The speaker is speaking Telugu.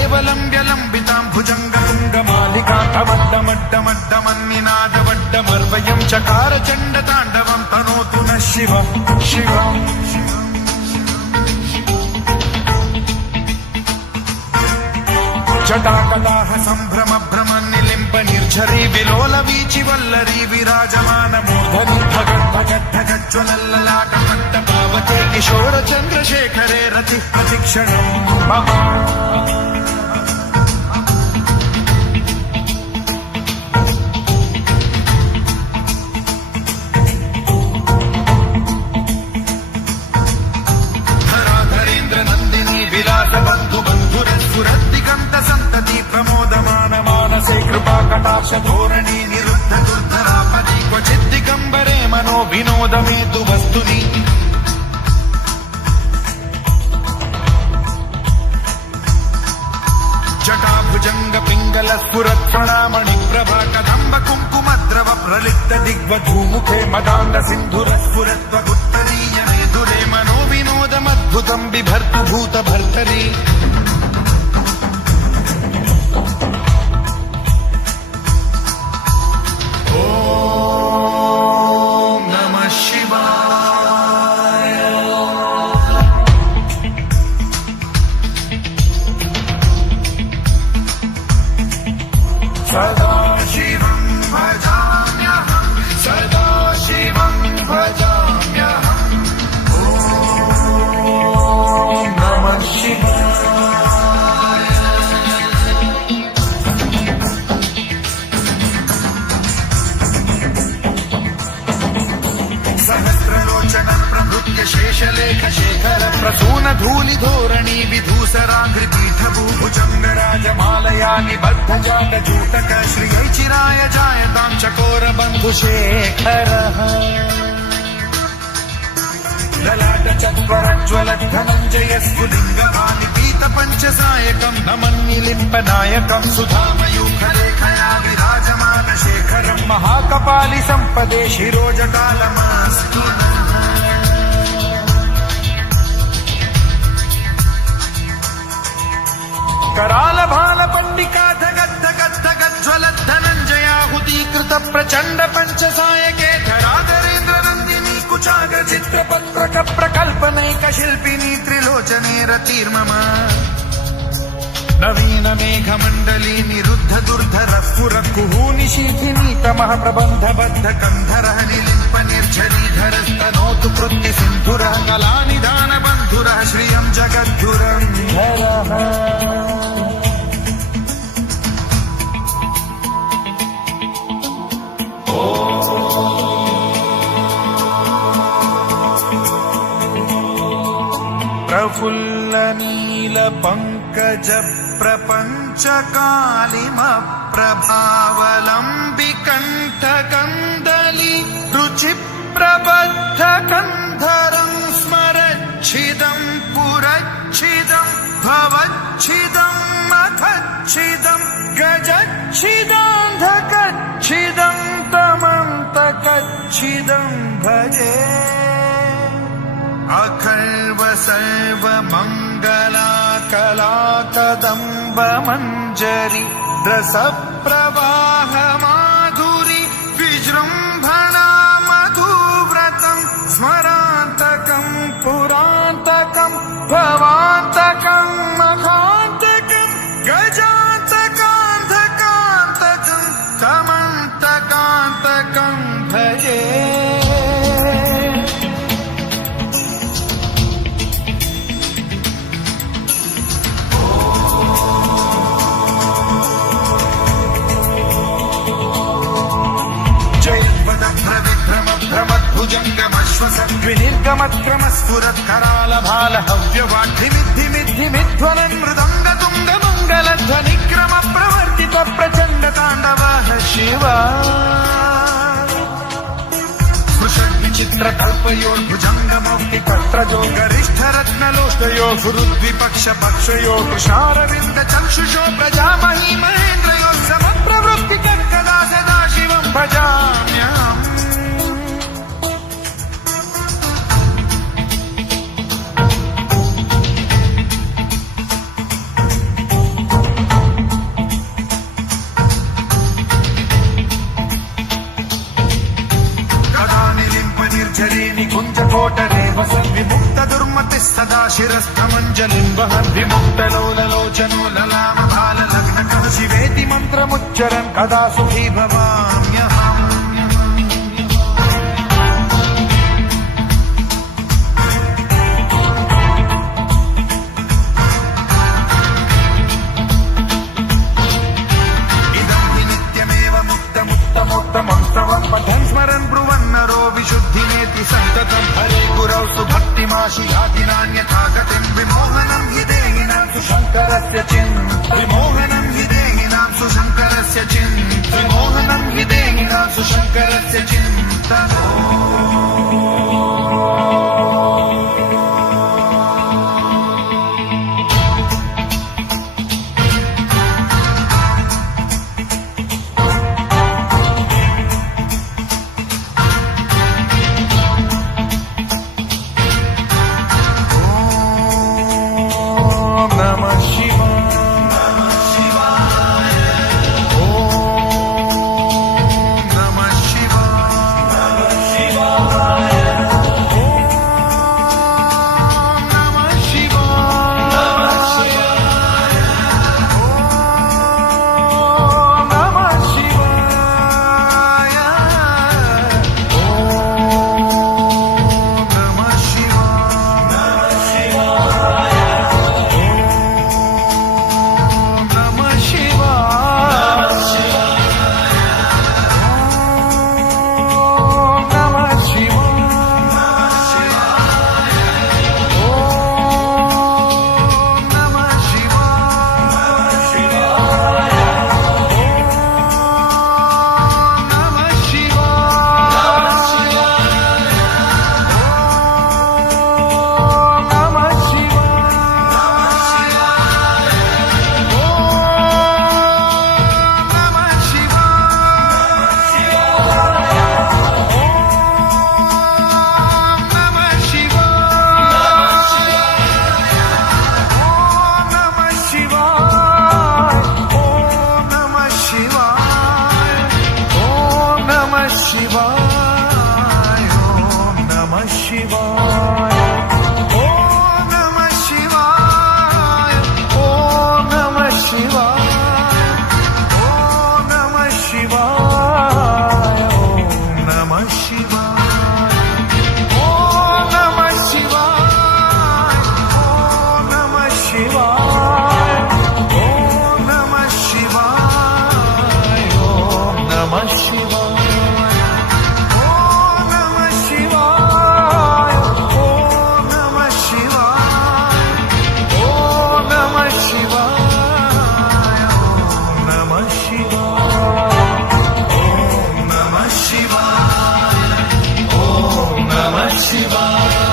కేవలం వ్యలంబితాం భుజంగతుంగమాలికాంతమడ్డమడ్డమడ్డమన్నినాదవడ్డమర్వయం చకార చండ తాండవం తనోతు న శివ శివం జటాకటాహ సంభ్రమ భ్రమ నిలింప నిర్ఝరీ విలోల వీచి వల్లరీ విరాజమాన మూర్ధని భగద్భగజ్వలల్లలాట పట్ట పావతే కిశోర చంద్రశేఖరే రతి ప్రతిక్షణం మమ కటాక్ష ధోరణి నిరుద్ధ దుర్ధరాపది క్వచిద్దిగంబరే మనో వినోదమేతు వస్తుని జటాభుజంగ పింగళ స్ఫురత్ప్రణామణి ప్రభా కదంబ కుంకుమద్రవ ప్రలిప్త దిగ్వధూముఖే మదాండ సింధుర స్ఫురత్వగుత్తరీయ మేధురే మనో వినోదమద్భుతం బిభర్తు భూత భర్తరీ సదా శివం భజామ్యహం సదా శివం భజామ్యహం ఓం నమః శివాయ సహస్రలోచనం ప్రభృత్య శేషలేఖ శేఖర ప్రసూన ధూళి ధోరణి విధూసరాంఘ్రి పీఠభూ భుజంగరాజమాలయా నిబద్ధ జాత జూటక శ్రియై చిరాయ జాయతాం చకోర బంధు శేఖర లలాట చత్వరజ్వల ధనంజయ స్ఫులింగమాలి పీత పంచసాయకం నమన్నిలింప నాయకం సుధామయూఖలేఖయా విరాజమాన శేఖరం మహాకపాలి సంపదే శిరోజకాలమాస్తు कराल भाल पंडिका धगद्धगद्धगज्ज्वल धनंजयाहुतीकृत प्रचंड पंचसायके धराधरेन्द्र नंदिनी कुचाग चित्रपत्रक प्रकल्पनैक शिल्पिनी त्रिलोचने रतिर्मम नवीन मेघमण्डली निरुद्ध दुर्धर स्फुर कुहूनि शीथिनी तमः प्रबन्ध बद्ध कन्धरः निलिम्प निर्झरीधरस्तनोतु कृत्ति सिन्धुरः कलानिधान बन्धुरः श्रियं जगद्धुरन्धरः प्रफुल्ल नील पंकज प्रपंच कालिम प्रभावलंबि कंठ कंदली रुचि प्रबद्ध कंधरं स्मरच्छिदं पुरच्छिदं भवच्छिदं मखच्छिदं गजच्छिदान्धकच्छिदं तमन्तकच्छिदं भजे अखर्व सर्व मंगला कला कदम्ब मंजरी रस प्रवाह माधुरी विजृंभणा मधुव्रतं स्मरान्तकं पुरान्तकं भवान्तकं मखान्तकं गजान्तकान्धकान्तकं तमन्तकान्तकं भजे विनिर्गमक्रमस्फुरत् कराल भाल हव्यवाढ्यमिद्धिमिद्धिमिध्वनन् मृदङ्ग तुङ्ग मङ्गलध्वनिक्रम प्रवर्तित प्रचण्ड ताण्डवः शिवा स्पृशद्विचित्र कल्पयोर्भुजङ्गमौक्ति पत्रजो गरिष्ठ रत्नलोष्टयो गुरुद्विपक्ष पक्षयो कृशारविन्द चक्षुषो प्रजामही महेन्द्रयो समप्रवृत्ति कदा सदा शिवं भजाम्यहम् शिरस्थमञ्जलिं वहन् विमुक्तलोललोचनो ललामभाललग्नकः शिवेति मन्त्रमुच्चरन् कदा सुखी भवाम्यहम् मुक्तमुत्तमोत्तमं पठन् स्मरन् ब्रुवन्नरो विशुद्धिमेति सन्ततं हरे गुरौ सुभक्तिमाशि याति नान्यथा गतिं विमोहनं हि देहिनां सुशङ्करस्य विमोहनं हि देहिनां सुशङ्करस्य विमोहनं हि देहिनां सुशङ्करस्य चिन्तनो Shiva.